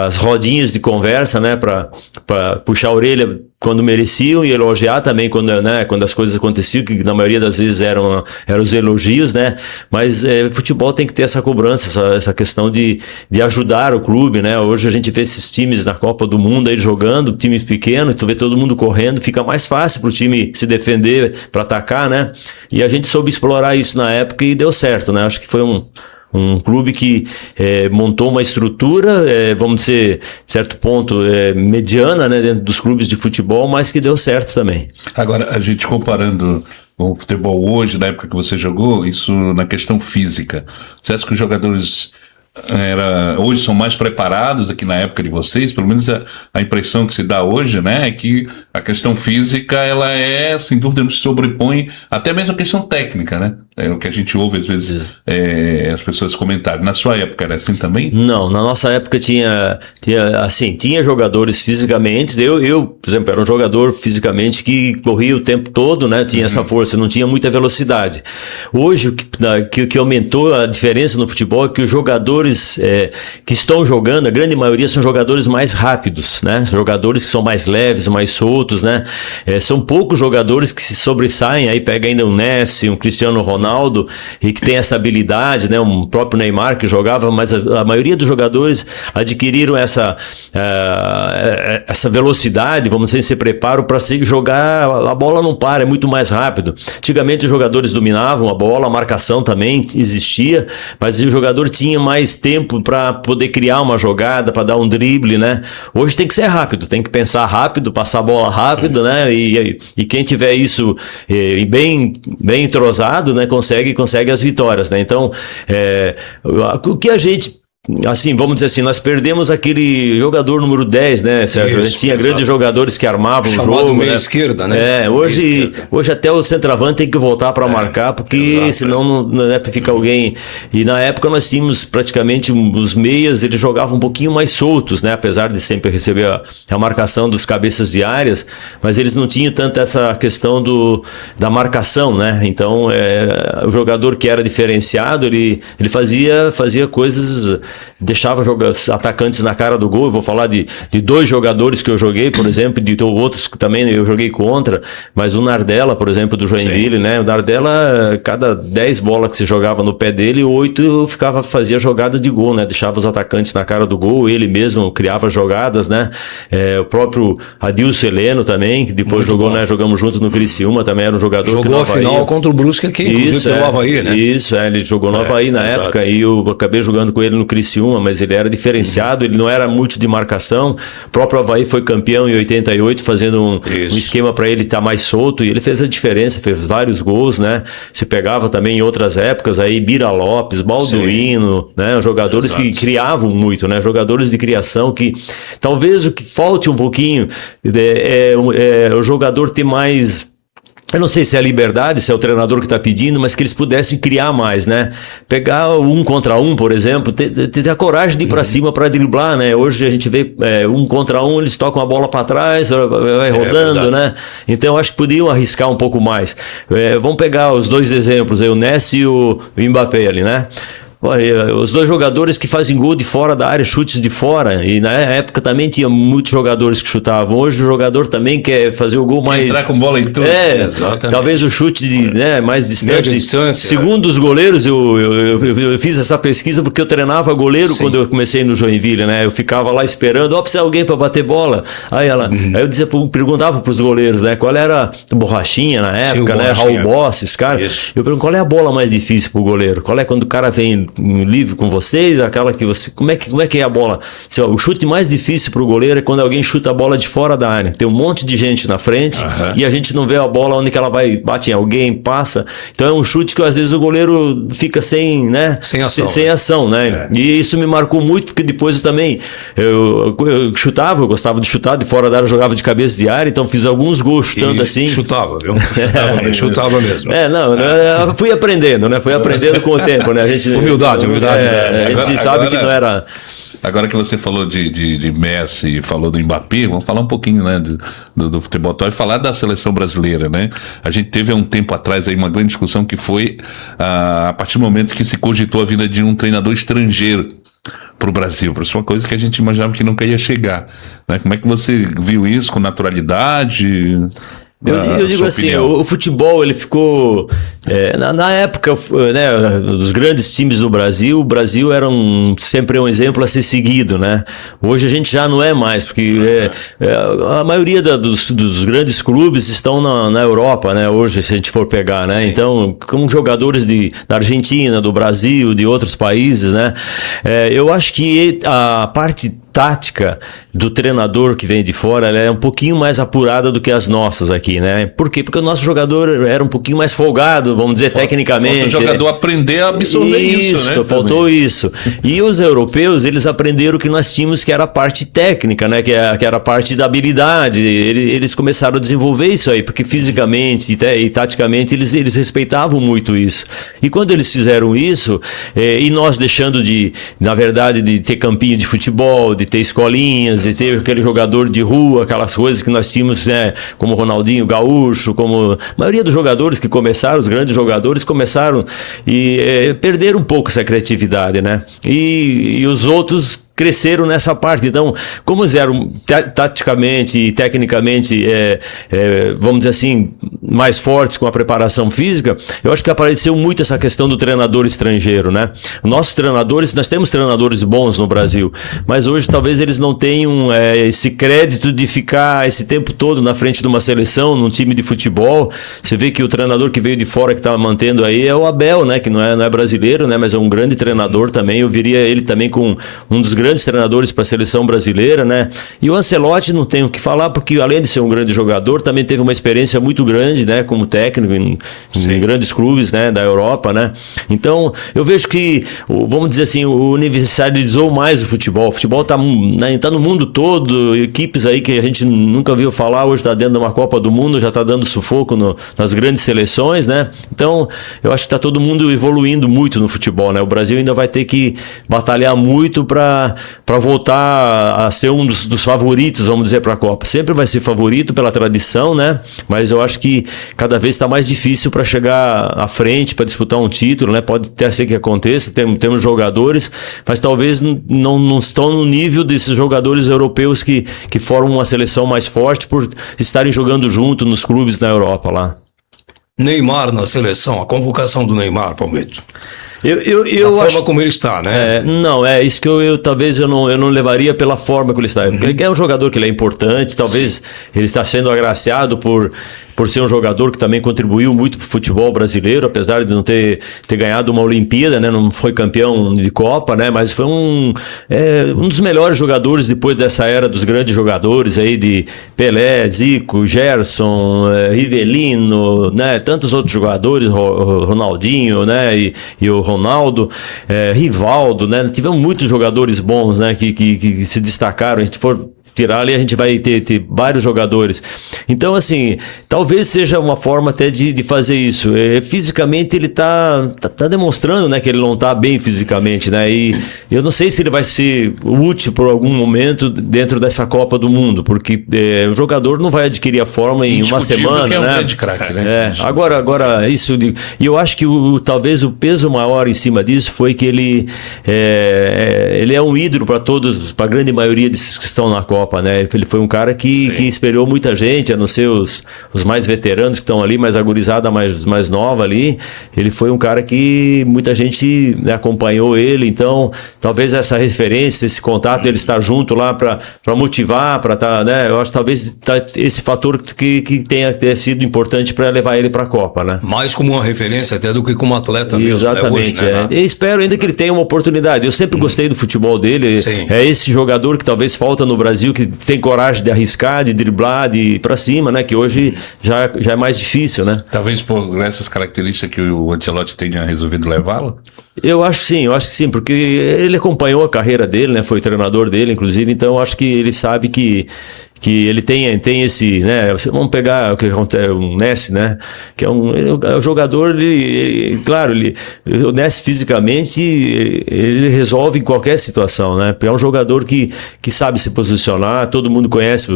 as rodinhas de conversa, né? Para puxar a orelha quando mereciam e elogiar também quando as coisas aconteciam, que na maioria das vezes eram os elogios, né? Mas futebol tem que ter essa cobrança, essa questão de ajudar o clube, né? Hoje a gente vê esses times na Copa do Mundo aí jogando, times pequenos, tu vê todo mundo correndo, fica mais fácil pro time se defender, para atacar, né? E a gente soube explorar isso na época e deu certo, né? Acho que foi um clube que montou uma estrutura, vamos dizer, de certo ponto, mediana, né, dentro dos clubes de futebol, mas que deu certo também. Agora, a gente comparando com o futebol hoje, na época que você jogou, isso na questão física, você acha que os jogadores hoje são mais preparados do que na época de vocês, pelo menos a impressão que se dá hoje, né, é que a questão física, ela sem dúvida, não se sobrepõe, até mesmo a questão técnica, né? É o que a gente ouve, às vezes, as pessoas comentarem. Na sua época era assim também? Não, na nossa época tinha jogadores fisicamente. Eu, por exemplo, era um jogador fisicamente que corria o tempo todo, né? Tinha essa força, não tinha muita velocidade. Hoje, o que aumentou a diferença no futebol é que os jogadores que estão jogando, a grande maioria são jogadores mais rápidos, né? Jogadores que são mais leves, mais soltos, né? São poucos jogadores que se sobressaem, aí pega ainda um Messi, um Cristiano Ronaldo, e que tem essa habilidade, né? Um próprio Neymar que jogava, mas a maioria dos jogadores adquiriram essa velocidade, vamos dizer, esse preparo para jogar. A bola não para, é muito mais rápido. Antigamente os jogadores dominavam a bola, a marcação também existia, mas o jogador tinha mais tempo para poder criar uma jogada, para dar um drible, né? Hoje tem que ser rápido, tem que pensar rápido, passar a bola rápido, né? E quem tiver isso bem entrosado, né? Consegue as vitórias, né? Então, o que a gente... Assim, vamos dizer assim, nós perdemos aquele jogador número 10, né, Sérgio? Isso, a gente tinha grandes jogadores que armavam o jogo. Meia né? esquerda, né? Hoje até o centroavante tem que voltar para marcar, porque senão não é para ficar alguém. E na época nós tínhamos praticamente os meias, eles jogavam um pouquinho mais soltos, né? Apesar de sempre receber a marcação dos cabeças de áreas, mas eles não tinham tanto essa questão da marcação, né? Então, o jogador que era diferenciado, ele fazia coisas... Deixava atacantes na cara do gol. Eu vou falar de 2 jogadores que eu joguei, por exemplo, de outros que também eu joguei contra, mas o Nardella, por exemplo, do Joinville, né? O Nardella, cada 10 bolas que se jogava no pé dele, 8 fazia jogada de gol, né? Deixava os atacantes na cara do gol, ele mesmo criava jogadas, né? O próprio Adilson Heleno também, que depois jogou, né? Jogamos junto no Criciúma, também era um jogador jogou que no a final contra o Brusque aqui, inclusive pelo Avaí, né? Isso, ele jogou no Avaí na época, e eu acabei jogando com ele no Criciúma, mas ele era diferenciado, ele não era muito de marcação. O próprio Avaí foi campeão em 88, fazendo um esquema para ele estar mais solto, e ele fez a diferença, fez vários gols, né? Se pegava também em outras épocas, aí Bira Lopes, Balduino, né? Jogadores que criavam muito, né? Jogadores de criação que talvez o que falte um pouquinho é o jogador ter mais... Eu não sei se é a liberdade, se é o treinador que está pedindo, mas que eles pudessem criar mais, né? Pegar 1 contra 1, por exemplo, ter a coragem de ir para cima para driblar, né? Hoje a gente vê 1 contra 1, eles tocam a bola para trás, vai rodando, né? Então eu acho que podiam arriscar um pouco mais. Vamos pegar os 2 exemplos, o Messi e o Mbappé ali, né? Olha, os 2 jogadores que fazem gol de fora da área, chutes de fora, e na época também tinha muitos jogadores que chutavam. Hoje o jogador também quer fazer o gol mais... Entrar com bola em tudo. Exatamente. Talvez o chute mais distante. Segundo os goleiros, eu fiz essa pesquisa porque eu treinava goleiro quando eu comecei no Joinville, né? Eu ficava lá esperando, precisa alguém para bater bola. Aí eu perguntava para os goleiros, né? Qual era a Borrachinha na época, né? Raul Bosses, cara. Isso. Eu pergunto, qual é a bola mais difícil para o goleiro? Qual é quando o cara vem livre com vocês, aquela que você... Como é que é a bola? O chute mais difícil para o goleiro é quando alguém chuta a bola de fora da área. Tem um monte de gente na frente e a gente não vê a bola onde que ela vai, bate em alguém, passa. Então é um chute que às vezes o goleiro fica sem ação, né? E isso me marcou muito, porque depois eu também eu chutava, eu gostava de chutar de fora da área, eu jogava de cabeça de área, então fiz alguns gols chutando assim. Chutava, viu? Chutava mesmo. Eu fui aprendendo, né? Fui aprendendo com o tempo, né? A gente... Humildade. A gente sabe que não era... Agora que você falou de Messi e falou do Mbappé, vamos falar um pouquinho, né, do futebol atual e falar da seleção brasileira, né? A gente teve há um tempo atrás aí uma grande discussão que foi a partir do momento que se cogitou a vinda de um treinador estrangeiro para o Brasil. Isso é uma coisa que a gente imaginava que nunca ia chegar, né? Como é que você viu isso com naturalidade? Eu digo assim, o futebol ele ficou na época, né, dos grandes times do Brasil, o Brasil era sempre um exemplo a ser seguido, né? Hoje a gente já não é mais, porque a maioria dos grandes clubes estão na Europa, né? Hoje, se a gente for pegar, né? Sim. Então, como jogadores da Argentina, do Brasil, de outros países, né? Eu acho que a parte tática do treinador que vem de fora, ela é um pouquinho mais apurada do que as nossas aqui. aqui, né? Por quê? Porque o nosso jogador era um pouquinho mais folgado, vamos dizer, tecnicamente. Falta o jogador aprender a absorver isso, né? Faltou também isso. E os europeus, eles aprenderam o que nós tínhamos, que era a parte técnica, né? Que era a parte da habilidade. Eles começaram a desenvolver isso aí, porque fisicamente e taticamente eles respeitavam muito isso. E quando eles fizeram isso, e nós deixando na verdade, de ter campinho de futebol, de ter escolinhas, de ter aquele jogador de rua, aquelas coisas que nós tínhamos, né? Como Ronaldinho Gaúcho, como a maioria dos jogadores que começaram, os grandes jogadores começaram e perderam um pouco essa criatividade, né? E os outros cresceram nessa parte. Então, como eles eram taticamente e tecnicamente, vamos dizer assim, mais fortes com a preparação física, eu acho que apareceu muito essa questão do treinador estrangeiro, né? Nossos treinadores, nós temos treinadores bons no Brasil, mas hoje talvez eles não tenham esse crédito de ficar esse tempo todo na frente de uma seleção, num time de futebol. Você vê que o treinador que veio de fora que está mantendo aí é o Abel, né? Que não é brasileiro, né? Mas é um grande treinador também. Eu viria ele também com um dos grandes treinadores para a seleção brasileira, né? E o Ancelotti não tem o que falar, porque além de ser um grande jogador, também teve uma experiência muito grande, né? Como técnico em grandes clubes, né? Da Europa, né? Então, eu vejo que, vamos dizer assim, universalizou mais o futebol. O futebol tá no mundo todo, equipes aí que a gente nunca viu falar, hoje está dentro de uma Copa do Mundo, já está dando sufoco nas grandes seleções, né? Então, eu acho que está todo mundo evoluindo muito no futebol, né? O Brasil ainda vai ter que batalhar muito para voltar a ser um dos favoritos, vamos dizer, para a Copa. Sempre vai ser favorito pela tradição, né? Mas eu acho que cada vez está mais difícil para chegar à frente, para disputar um título, né? Pode até ser que aconteça, temos jogadores, mas talvez não estão no nível desses jogadores europeus que formam uma seleção mais forte por estarem jogando junto nos clubes na Europa lá. Neymar na seleção, a convocação do Neymar, Palmito. Eu a acho, forma como ele está, né? Não, isso que talvez eu não levaria pela forma que ele está. Porque ele é um jogador que ele é importante, talvez ele está sendo agraciado por ser um jogador que também contribuiu muito para o futebol brasileiro, apesar de não ter ganhado uma Olimpíada, né? Não foi campeão de Copa, né? Mas foi um dos melhores jogadores depois dessa era dos grandes jogadores aí de Pelé, Zico, Gerson, Rivelino, né? Tantos outros jogadores, Ronaldinho, né? E o Ronaldo, Rivaldo, né? Tivemos muitos jogadores bons, né? Que se destacaram. A gente for tirar ali, a gente vai ter vários jogadores. Então, assim, talvez seja uma forma até de fazer isso. Fisicamente, ele tá demonstrando, né, que ele não tá bem fisicamente, né? E eu não sei se ele vai ser útil por algum momento dentro dessa Copa do Mundo, porque o jogador não vai adquirir a forma em uma semana, que é um né? grande craque, né? Agora, isso... E eu acho que talvez o peso maior em cima disso foi que ele é um ídolo para a grande maioria desses que estão na Copa, né? Ele foi um cara que espelhou muita gente, a não ser os mais veteranos que estão ali, mas a gurizada mais nova ali. Ele foi um cara que muita gente, né, acompanhou ele, então talvez essa referência, esse contato, ele estar junto lá para motivar, para estar, né? Eu acho que talvez esse fator que tenha sido importante para levar ele para a Copa, né? Mais como uma referência até do que como atleta mesmo. Exatamente, né? Hoje, né? Eu espero ainda que ele tenha uma oportunidade. Eu sempre gostei do futebol dele. É esse jogador que talvez falta no Brasil, que tem coragem de arriscar, de driblar, de ir pra cima, né? Que hoje já é mais difícil, né? Talvez por essas características que o Ancelotti tenha resolvido levá-lo? Eu acho que sim, porque ele acompanhou a carreira dele, né? Foi treinador dele, inclusive, então eu acho que ele sabe que ele tem esse, né? Vamos pegar o que acontece, o Nessi, né? Que é um jogador, claro, o Nessi fisicamente ele resolve em qualquer situação, né? É um jogador que sabe se posicionar, todo mundo conhece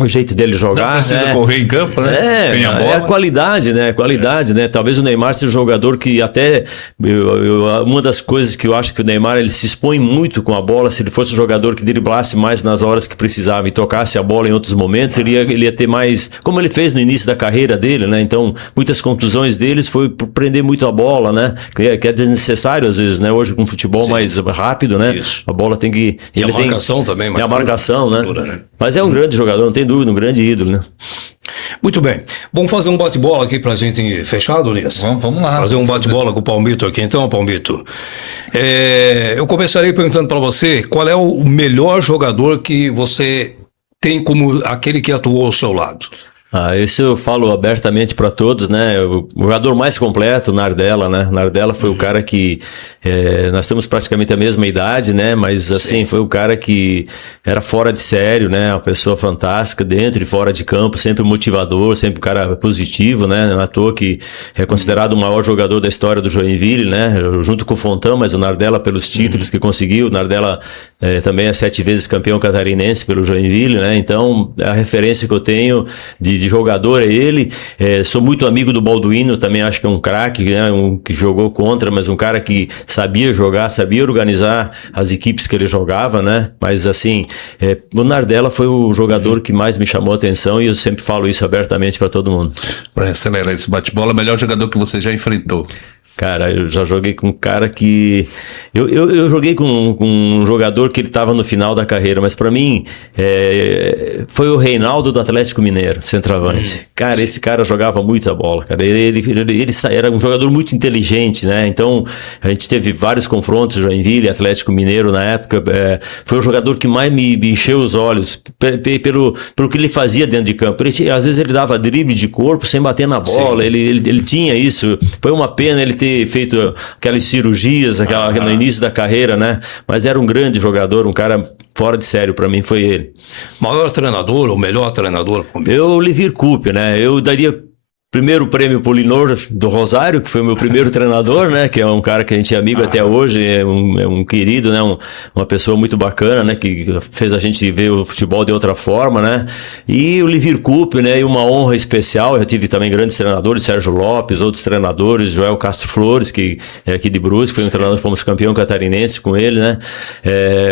o jeito dele jogar. Não precisa correr em campo, né? Sem a bola. É a qualidade, né? Talvez o Neymar seja um jogador que até... uma das coisas que eu acho que o Neymar, ele se expõe muito com a bola. Se ele fosse um jogador que driblasse mais nas horas que precisava e tocasse a bola em outros momentos, ele ia ter mais... Como ele fez no início da carreira dele, né? Então, muitas contusões deles foi por prender muito a bola, né? Que é desnecessário às vezes, né? Hoje com futebol mais rápido, né? Isso. A bola tem que... E a marcação também. E a marcação, né? Mas é um grande jogador, não tem dúvida, um grande ídolo, né? Muito bem. Vamos fazer um bate-bola aqui pra gente fechar, Donias? Vamos lá. Fazer um bate-bola com o Palmito aqui. Então, Palmito, eu começarei perguntando para você qual é o melhor jogador que você tem como aquele que atuou ao seu lado. Isso eu falo abertamente para todos, né? O jogador mais completo, o Nardella, né? O Nardella foi o cara que... nós temos praticamente a mesma idade, né? Mas, assim, foi o cara que era fora de sério, né? Uma pessoa fantástica, dentro e fora de campo, sempre motivador, sempre um cara positivo, né? Não é à toa que é considerado o maior jogador da história do Joinville, né? Junto com o Fontão, mas o Nardella pelos títulos que conseguiu. O Nardella também é 7 vezes campeão catarinense pelo Joinville, né? Então, a referência que eu tenho de jogador é ele. Sou muito amigo do Balduino, também acho que é um craque, né? Um que jogou contra, mas um cara que sabia jogar, sabia organizar as equipes que ele jogava, né? Mas assim, o Nardella foi o jogador que mais me chamou a atenção e eu sempre falo isso abertamente para todo mundo. Para acelerar esse bate-bola, melhor jogador que você já enfrentou? Cara, eu já joguei com um cara que... Eu joguei com um jogador que ele estava no final da carreira, mas para mim foi o Reinaldo do Atlético Mineiro, centroavante. Cara, esse cara jogava muita bola, cara. Ele era um jogador muito inteligente, né? Então, a gente teve vários confrontos, Joinville, Atlético Mineiro na época. Foi o jogador que mais me encheu os olhos pelo que ele fazia dentro de campo. Às vezes ele dava drible de corpo sem bater na bola, ele tinha isso. Foi uma pena ele ter feito aquelas cirurgias no início da carreira, né? Mas era um grande jogador, um cara fora de sério, para mim foi ele. Maior treinador, ou melhor treinador? Eu, Livir Coupe, né? Eu daria primeiro prêmio pro Linor do Rosário, que foi o meu primeiro treinador, né? Que é um cara que a gente é amigo até hoje, é um querido, né? Uma pessoa muito bacana, né? Que fez a gente ver o futebol de outra forma, né? E o Livir Coupe, né? E uma honra especial, eu já tive também grandes treinadores, Sérgio Lopes, outros treinadores, Joel Castro Flores, que é aqui de Brusque, foi um treinador, fomos campeão catarinense com ele, né?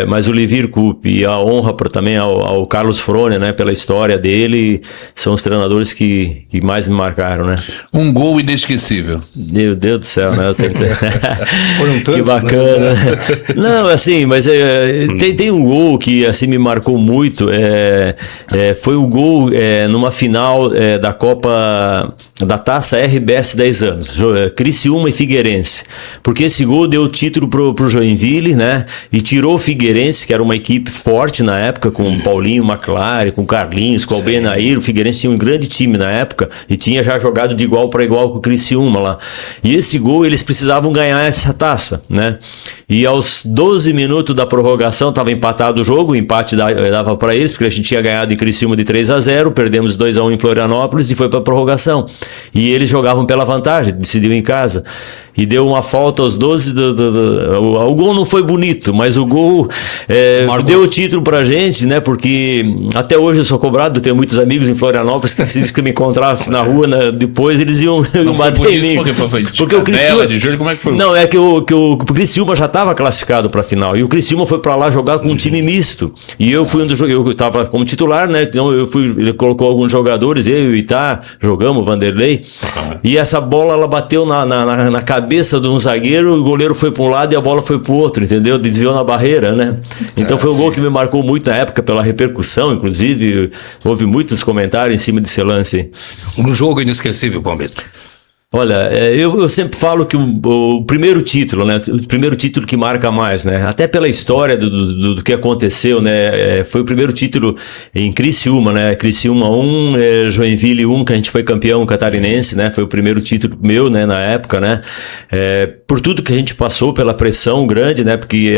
Mas o Livir Coupe e a honra também ao Carlos Frone, né? Pela história dele, são os treinadores que mais me marcaram. Né? Um gol inesquecível. Meu Deus do céu, né? Foram tantos, que bacana. Né? Não, assim, mas tem um gol que assim me marcou muito. Foi o gol numa final da Copa da Taça RBS 10 anos, Criciúma e Figueirense. Porque esse gol deu título pro Joinville, né? E tirou o Figueirense, que era uma equipe forte na época, com o Paulinho McLaren, com o Carlinhos, com o Albenair. O Figueirense tinha um grande time na época e tinha já jogado de igual para igual com o Criciúma lá. E esse gol, eles precisavam ganhar essa taça, né? E aos 12 minutos da prorrogação, estava empatado o jogo, o empate dava para eles, porque a gente tinha ganhado em Criciúma de 3-0, perdemos 2-1 em Florianópolis e foi para a prorrogação. E eles jogavam pela vantagem, decidiu em casa. E deu uma falta aos 12. O gol não foi bonito, mas o gol deu o título pra gente, né? Porque até hoje eu sou cobrado, tenho muitos amigos em Florianópolis que se eu me encontrasse na rua, né, depois eles iam bater em mim. Porque o Criciúma. Como é que foi? Não, é que o Criciúma já estava classificado pra final. E o Criciúma foi pra lá jogar com um time misto. E eu fui eu estava como titular, né? Então ele colocou alguns jogadores, eu e o Itá, jogamos, o Vanderlei. E essa bola ela bateu na cabeça de um zagueiro, o goleiro foi para um lado e a bola foi para o outro, entendeu? Desviou na barreira, né? Então foi um gol que me marcou muito na época pela repercussão, inclusive houve muitos comentários em cima desse lance. Um jogo inesquecível, Palmeiras. Olha, eu sempre falo que o primeiro título, né? O primeiro título que marca mais, né? Até pela história do que aconteceu, né? Foi o primeiro título em Criciúma, né? Criciúma 1, Joinville 1, que a gente foi campeão catarinense, né? Foi o primeiro título meu, né? Na época, né? Por tudo que a gente passou, pela pressão grande, né? Porque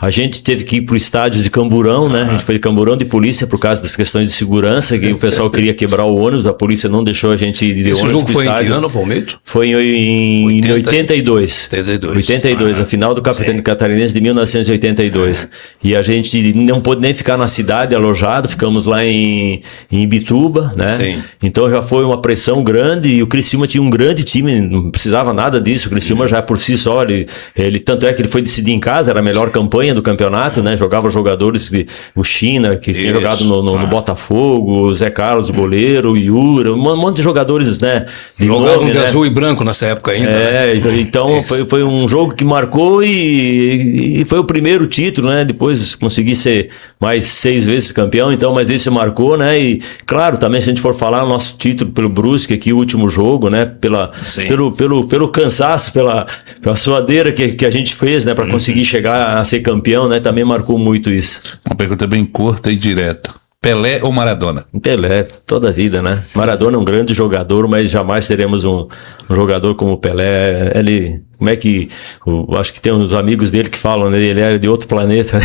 a gente teve que ir pro estádio de Camburão, né? A gente foi de Camburão de polícia por causa das questões de segurança, que o pessoal queria quebrar o ônibus, a polícia não deixou a gente ir de ônibus. Esse jogo foi em que ano, Palmeiras? Foi em 82. 82, a final do Campeonato Catarinense de 1982. E a gente não pôde nem ficar na cidade alojado, ficamos lá em Ibituba, né? Sim. Então já foi uma pressão grande e o Criciúma tinha um grande time, não precisava nada disso. O Criciúma já por si só, ele tanto é que ele foi decidir em casa, era a melhor campanha do campeonato, né? Jogava jogadores, o China, que tinha jogado no Botafogo, o Zé Carlos, o goleiro, o Yura, um monte de jogadores, né? Jogavam de azul e branco nessa época ainda. Né? Então foi um jogo que marcou e foi o primeiro título, né? Depois consegui ser mais 6 vezes campeão, então, mas esse marcou, né? E claro, também se a gente for falar nosso título pelo Brusque aqui, o último jogo, né? Pelo cansaço, pela suadeira que a gente fez, né? Para conseguir chegar a ser campeão, né? Também marcou muito isso. Uma pergunta bem curta e direta. Pelé ou Maradona? Pelé, toda a vida, né? Maradona é um grande jogador, mas jamais teremos um jogador como o Pelé. Ele, como é que... acho que tem uns amigos dele que falam, né? Ele é de outro planeta.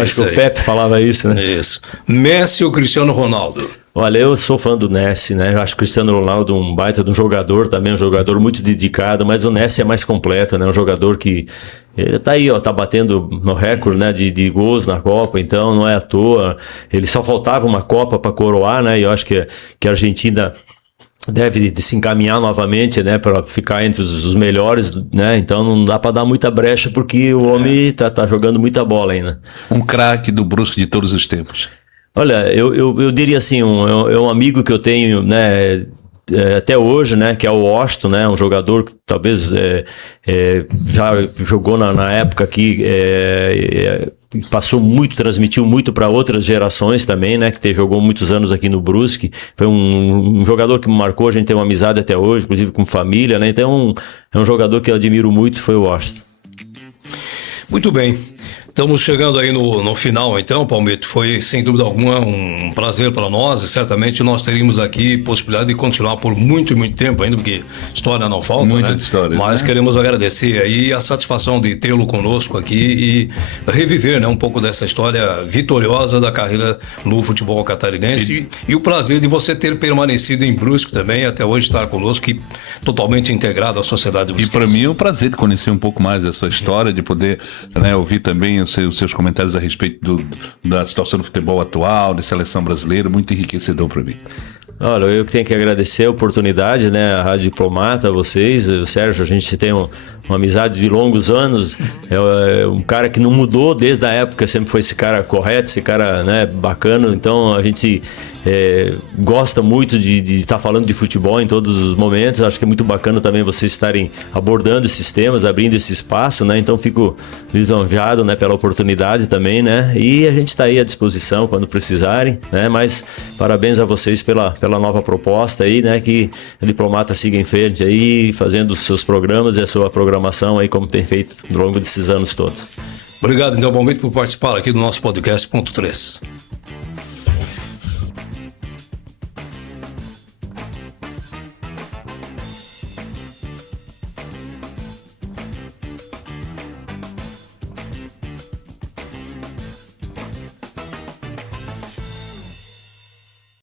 Acho que o Pepe falava isso, né? Isso. Messi ou Cristiano Ronaldo? Olha, eu sou fã do Messi, né? Eu acho o Cristiano Ronaldo um baita de um jogador também, um jogador muito dedicado, mas o Messi é mais completo, né? Um jogador que tá aí, ó, tá batendo no recorde, né? De gols na Copa, então não é à toa. Ele só faltava uma Copa para coroar, né? E eu acho que a Argentina deve se encaminhar novamente, né, para ficar entre os melhores, né? Então não dá para dar muita brecha porque o homem tá jogando muita bola ainda. Um craque do Brusque de todos os tempos. Olha, eu diria assim, é um amigo que eu tenho, né, até hoje, né, que é o Washington, né, um jogador que talvez já jogou na época que passou muito, transmitiu muito para outras gerações também, né, que jogou muitos anos aqui no Brusque. Foi um jogador que me marcou, a gente tem uma amizade até hoje, inclusive com família, né, então é um jogador que eu admiro muito, foi o Washington. Muito bem. Estamos chegando aí no final, então, Palmito. Foi, sem dúvida alguma, um prazer para nós e certamente nós teríamos aqui possibilidade de continuar por muito tempo ainda, porque história não falta, muita né? História, mas né? Queremos agradecer aí a satisfação de tê-lo conosco aqui e reviver, né, um pouco dessa história vitoriosa da carreira no futebol catarinense e o prazer de você ter permanecido em Brusque também, até hoje estar conosco e totalmente integrado à sociedade brusquense. E para mim é um prazer de conhecer um pouco mais da sua história, de poder, né, ouvir também os seus comentários a respeito da situação do futebol atual, de seleção brasileira, muito enriquecedor para mim. Olha, eu tenho que agradecer a oportunidade, né, a Rádio Diplomata, a vocês, o Sérgio, a gente tem uma amizade de longos anos, é um cara que não mudou desde a época, sempre foi esse cara correto, esse cara, né, bacana, então a gente gosta muito de estar falando de futebol em todos os momentos, acho que é muito bacana também vocês estarem abordando esses temas, abrindo esse espaço, né, então fico lisonjeado, né, pela oportunidade também, né, e a gente está aí à disposição quando precisarem, né, mas parabéns a vocês pela nova proposta aí, né, que a Diplomata siga em frente aí, fazendo os seus programas e a sua programação aí como tem feito ao longo desses anos todos. Obrigado, então, Palmito, por participar aqui do nosso podcast Ponto 3.